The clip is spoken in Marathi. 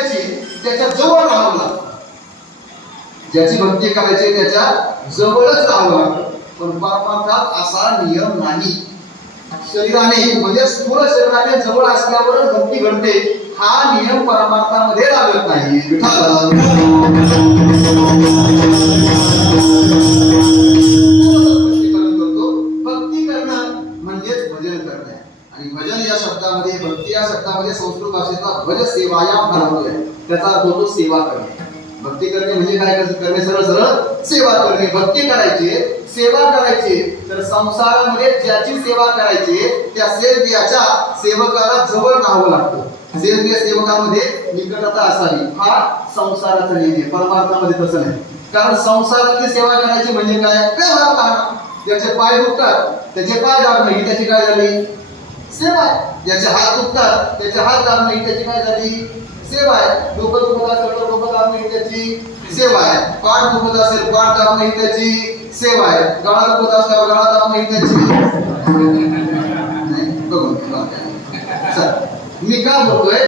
करायची त्याच्या जवळ राहावं लागतं. ज्याची भक्ती करायची त्याच्या जवळच राहावं लागतं. पण परमार्थात असा नियम नाही. शरीराने म्हणजे स्थूल शरीराने जवळ असल्यावरच भक्ती घडते, हा नियम परमार्थामध्ये लागत नाही. भक्ती करणं म्हणजेच भजन करणं. आणि भजन या शब्दामध्ये, भक्ती या शब्दामध्ये संस्कृत भाषेचा भज सेवायाम घालवलाय. त्याचा अर्थ होतो सेवा करणे. भक्ती करणे म्हणजे काय करणे? सरळ सरळ सेवा करणे. भक्ती करायची, सेवा करायची, तर संसारामध्ये ज्याची सेवा करायची त्या सेवकाच्या सेवकाला जवळ राहावं लागतं. सेवकीय सेवकामध्ये निकटता असावी, हा संसाराचा नियम आहे. परमार्थामध्ये तसं नाही. कारण संसारातली सेवा करायची म्हणजे काय? व्यवहार करणं. ज्याचे पाय दुखतात त्याचे पाय दाबणे ही त्याची काय झाली? सेवा आहे. ज्याचे हात दुखतात त्याचे हात दाबणे ही त्याची काय झाली? सेवा आहे. डोकं दुखत असेल तर डोकं दाबणे ही त्याची सेवा आहे. पाठ दुखत असेल पाठ दाबणे ही त्याची सेवा आहे. गळा दुखत असल्यावर गळा दाबणे ही त्याची नाही. बघून मी का बोलतोय?